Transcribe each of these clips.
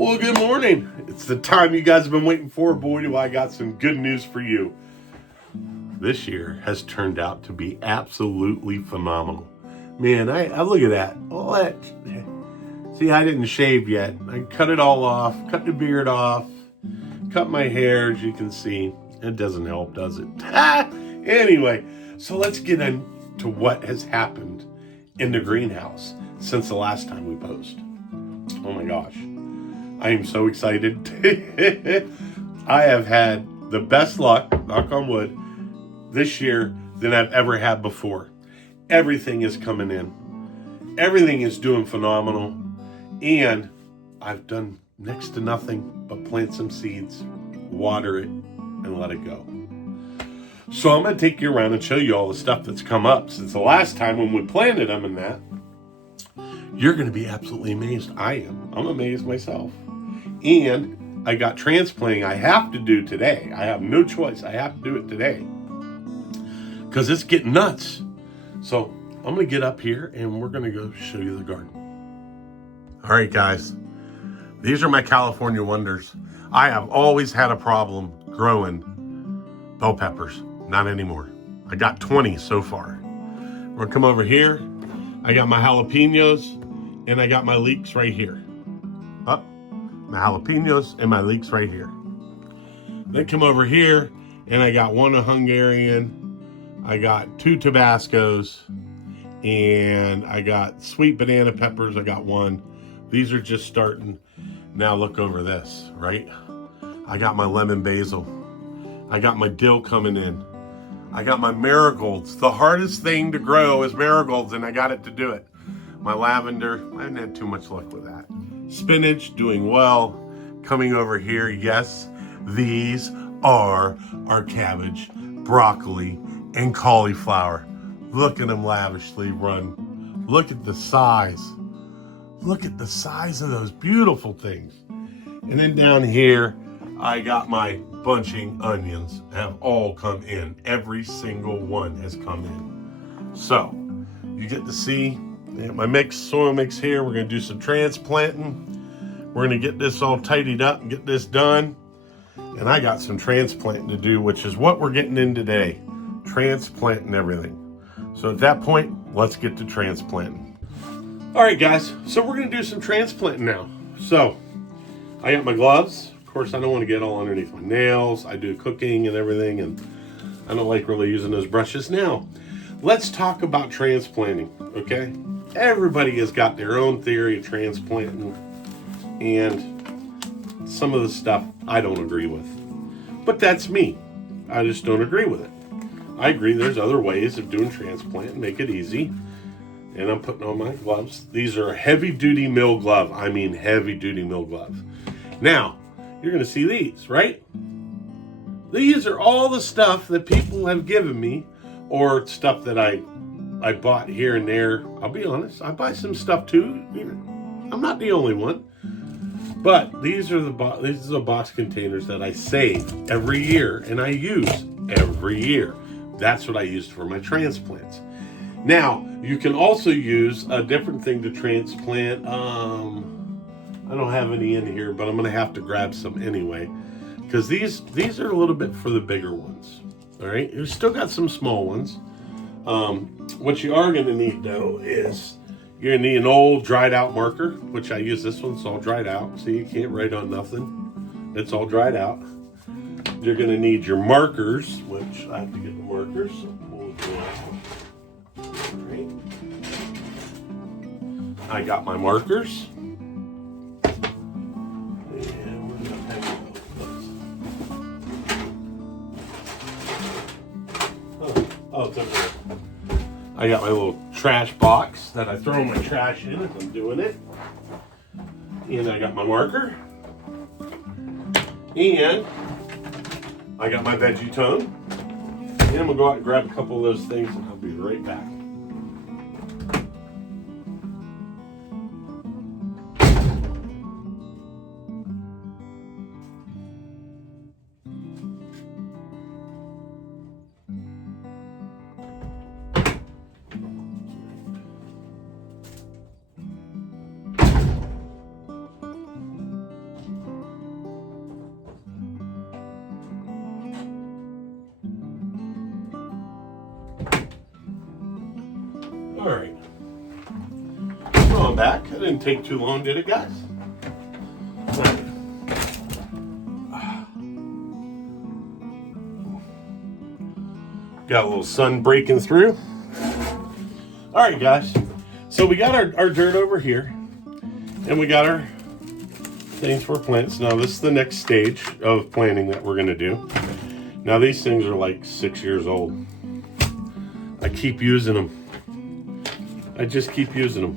Well, good morning. It's the time you guys have been waiting for. Boy, do I got some good news for you. This year has turned out to be absolutely phenomenal. Man, I look at that. All that. See, I didn't shave yet. I cut it all off, cut the beard off, cut my hair, as you can see. It doesn't help, does it? Anyway, so let's get into what has happened in the greenhouse since the last time we posted. Oh my gosh. I am so excited. I have had the best luck, knock on wood, this year than I've ever had before. Everything is coming in. Everything is doing phenomenal. And I've done next to nothing but plant some seeds, water it, and let it go. So I'm going to take you around and show you all the stuff that's come up since the last time when we planted them and that. You're going to be absolutely amazed. I am. I'm amazed myself. And I got transplanting I have to do today. I have no choice. I have to do it today. Because it's getting nuts. So I'm going to get up here and we're going to go show you the garden. All right, guys. These are my California wonders. I have always had a problem growing bell peppers. Not anymore. I got 20 so far. We're going to come over here. I got my jalapenos and I got my leeks right here. Up. My jalapenos and my leeks right here. Then come over here and I got one Hungarian, I got 2 Tabascos, and I got sweet banana peppers. I got 1. These are just starting. Now look over this, right? I got my lemon basil. I got my dill coming in. I got my marigolds. The hardest thing to grow is marigolds, and I got it to do it. My lavender, I haven't had too much luck with that. Spinach, doing well. Coming over here, yes, these are our cabbage, broccoli, and cauliflower. Look at them lavishly run. Look at the size. Look at the size of those beautiful things. And then down here, I got my bunching onions have all come in. Every single one has come in. So, you get to see my soil mix here. We're going to do some transplanting. We're going to get this all tidied up and get this done. And I got some transplanting to do, which is what we're getting in today. Transplanting everything. So at that point, let's get to transplanting. All right, guys. So we're going to do some transplanting now. So I got my gloves. Of course, I don't want to get all underneath my nails. I do cooking and everything, and I don't like really using those brushes. Now, let's talk about transplanting, okay? Everybody has got their own theory of transplanting, and some of the stuff I don't agree with. But that's me. I just don't agree with it. I agree there's other ways of doing transplant and make it easy. And I'm putting on my gloves. These are heavy-duty mill glove. I mean heavy-duty mill glove. Now, you're going to see these, right? These are all the stuff that people have given me, or stuff that I bought here and there. I'll be honest, I buy some stuff too. I'm not the only one. But these are the box containers that I save every year and I use every year. That's what I used for my transplants. Now, you can also use a different thing to transplant. I don't have any in here, but I'm going to have to grab some anyway. Because these are a little bit for the bigger ones. All right, you've still got some small ones. What you are going to need, though, is you're going to need an old dried out marker, which I use this one. It's all dried out. See, you can't write on nothing. It's all dried out. You're going to need your markers, which I have to get the markers. We'll do that. All right. I got my markers. Oh, it's over there. I got my little trash box that I throw my trash in if I'm doing it. And I got my marker. And I got my veggie tone. And I'm going to go out and grab a couple of those things and I'll be right back. All right. Come on back. That didn't take too long, did it, guys? All right. Got a little sun breaking through. All right, guys. So we got our dirt over here, and we got our things for plants. Now this is the next stage of planting that we're gonna do. Now these things are like 6 years old. I keep using them. I just keep using them.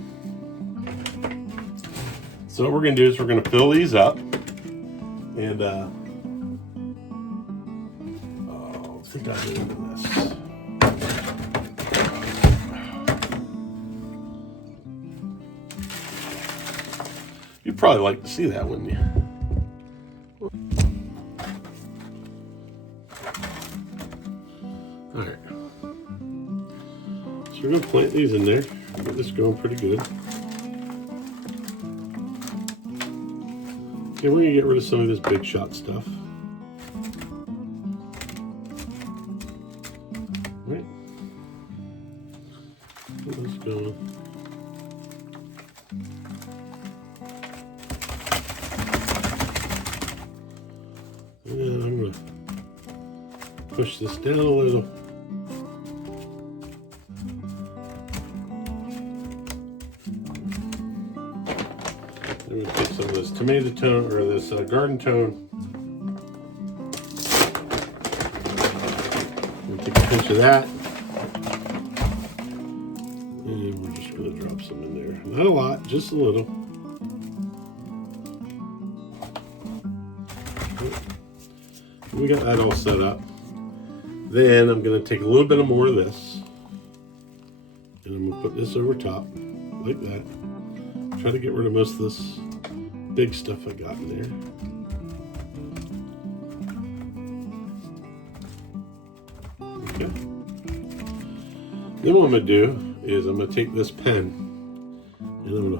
So what we're gonna do is we're gonna fill these up, and I think I'll do this. You'd probably like to see that, wouldn't you? All right. So we're gonna plant these in there. Get this going pretty good. Okay, we're gonna get rid of some of this big shot stuff. All right. Get this going. And I'm gonna push this down a little. I'm gonna take some of this tomato tone or this garden tone. I'm gonna take a pinch of that, and we're just gonna drop some in there. Not a lot, just a little. We got that all set up. Then I'm going to take a little bit more of this, and I'm going to put this over top like that. Try to get rid of most of this big stuff I got in there. Okay. Then what I'm going to do is I'm going to take this pen and I'm going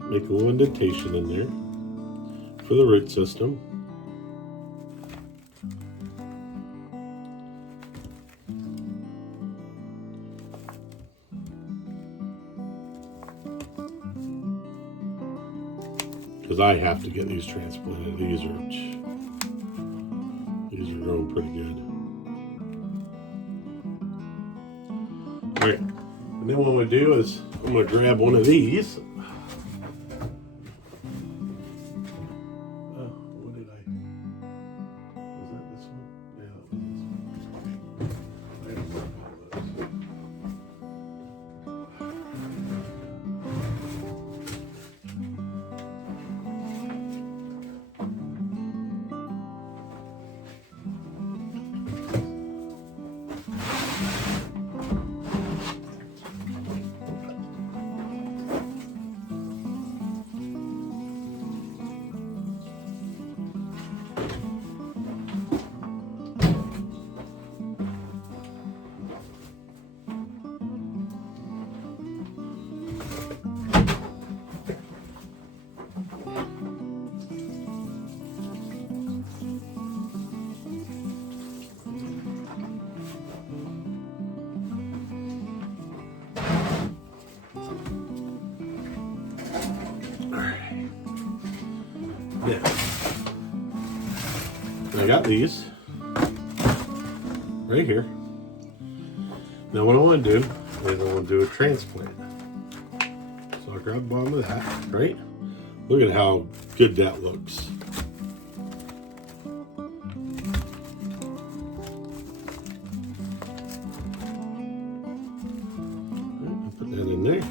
to make a little indentation in there for the root system. Because I have to get these transplanted. These are growing pretty good. All right, and then what I'm going to do is I'm going to grab one of these. What did I? Was that this one? Yeah, that was this one. I don't know what it was. Now, I got these right here. Now what I want to do is I want to do a transplant. So I'll grab the bottom of that, right? Look at how good that looks. Right, I'll put that in there.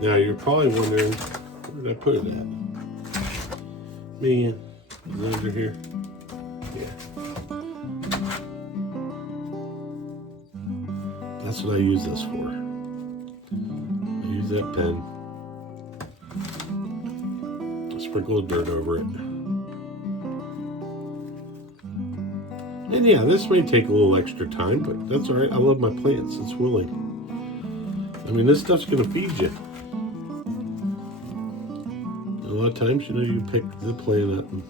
Now you're probably wondering, where did I put it at? Man, is it under here? Yeah. That's what I use this for. I use that pen. Sprinkle of dirt over it. And yeah, this may take a little extra time, but that's all right. I love my plants. It's willing. I mean, this stuff's going to feed you. And a lot of times, you know, you pick the plant up and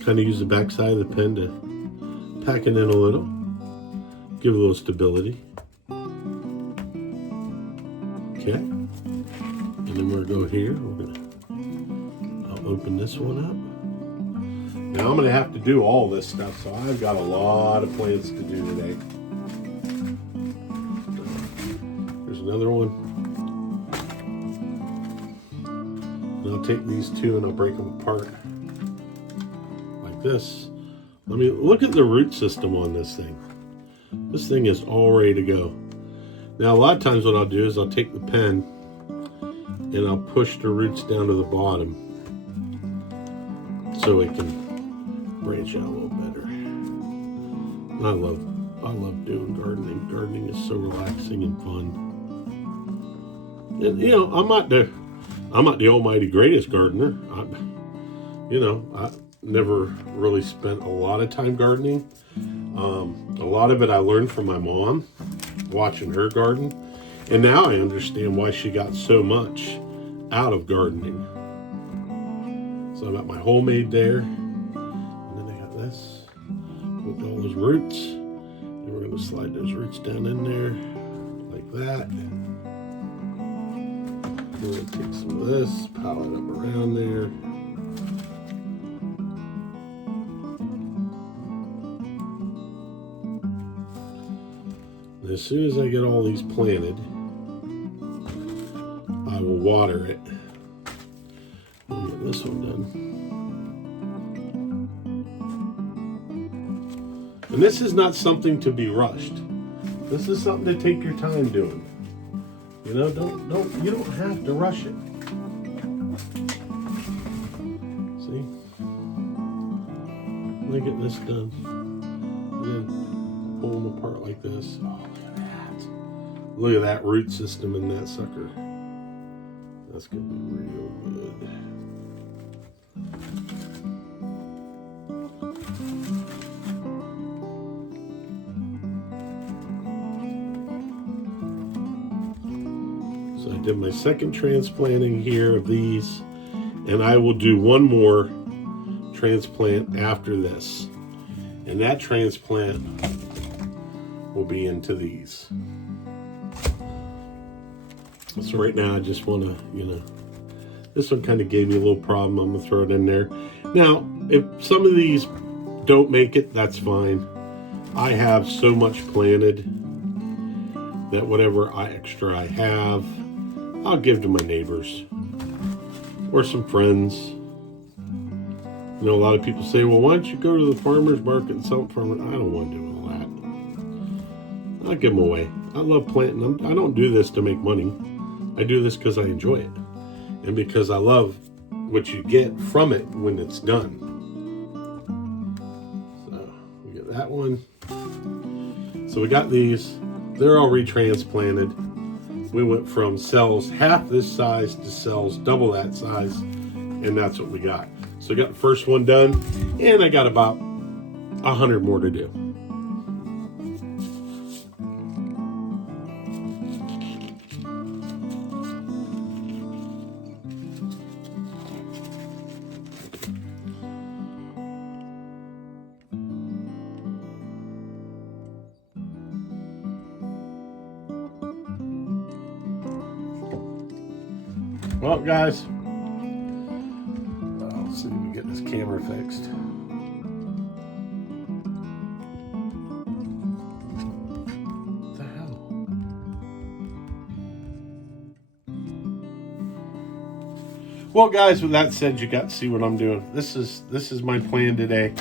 kind of use the backside of the pen to pack it in a little. Give it a little stability. Okay. And then we're going to go here. I'll open this one up. Now I'm going to have to do all this stuff, so I've got a lot of plants to do today. There's another one. And I'll take these two and I'll break them apart like this. I mean, look at the root system on this thing. This thing is all ready to go. Now, a lot of times what I'll do is I'll take the pen and I'll push the roots down to the bottom so it can branch out a little better. And I love doing gardening. Gardening is so relaxing and fun. And you know, I'm not the almighty greatest gardener. I never really spent a lot of time gardening. A lot of it I learned from my mom, watching her garden. And now I understand why she got so much out of gardening. So I got my homemade there. And then I got this with all those roots. And we're going to slide those roots down in there like that. We're going to take some of this, pile it up around there. As soon as I get all these planted, I will water it. I'll get this one done. And this is not something to be rushed. This is something to take your time doing. You know, you don't have to rush it. See? Let me get this done. And then pull them apart like this. Oh, look at that root system in that sucker. That's going to be real good. So I did my second transplanting here of these, and I will do one more transplant after this. And that transplant will be into these. So right now I just want to, this one kind of gave me a little problem. I'm going to throw it in there. Now, if some of these don't make it, that's fine. I have so much planted that whatever extra I have, I'll give to my neighbors or some friends. You know, a lot of people say, well, why don't you go to the farmer's market and sell it from it? I don't want to do all that. I'll give them away. I love planting them. I don't do this to make money. I do this because I enjoy it and because I love what you get from it when it's done. So we get that one. So we got these. They're all retransplanted. We went from cells half this size to cells double that size, and that's what we got. So I got the first one done, and I got about 100 more to do. Well, guys, let's see if we can get this camera fixed. What the hell? Well, guys, with that said, you got to see what I'm doing. This is my plan today.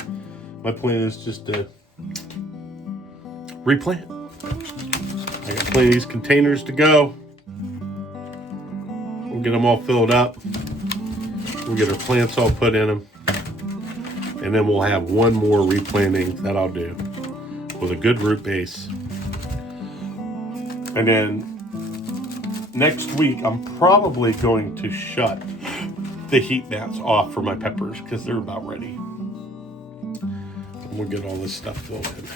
My plan is just to replant. I got plenty of these containers to go. We'll get them all filled up. We'll get our plants all put in them. And then we'll have one more replanting that I'll do with a good root base. And then next week, I'm probably going to shut the heat mats off for my peppers because they're about ready. And we'll get all this stuff filled in.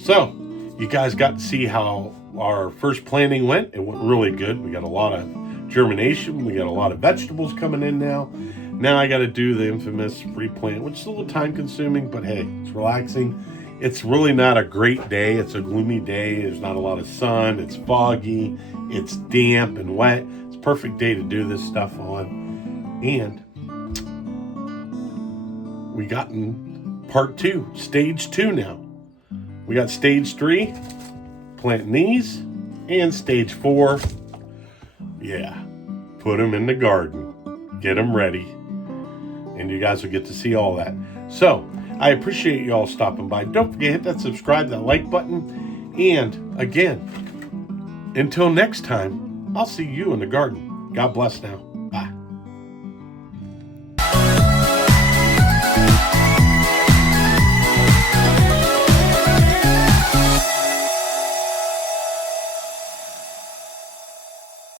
So, you guys got to see how our first planting went. It went really good. We got a lot of germination. We got a lot of vegetables coming in now. Now I got to do the infamous replant, which is a little time consuming, but hey, it's relaxing. It's really not a great day. It's a gloomy day. There's not a lot of sun. It's foggy. It's damp and wet. It's a perfect day to do this stuff on. And we got in part 2, stage 2 now. We got stage 3, planting these, and stage 4, yeah, put them in the garden. Get them ready. And you guys will get to see all that. So, I appreciate you all stopping by. Don't forget, hit that subscribe, that like button. And again, until next time, I'll see you in the garden. God bless now.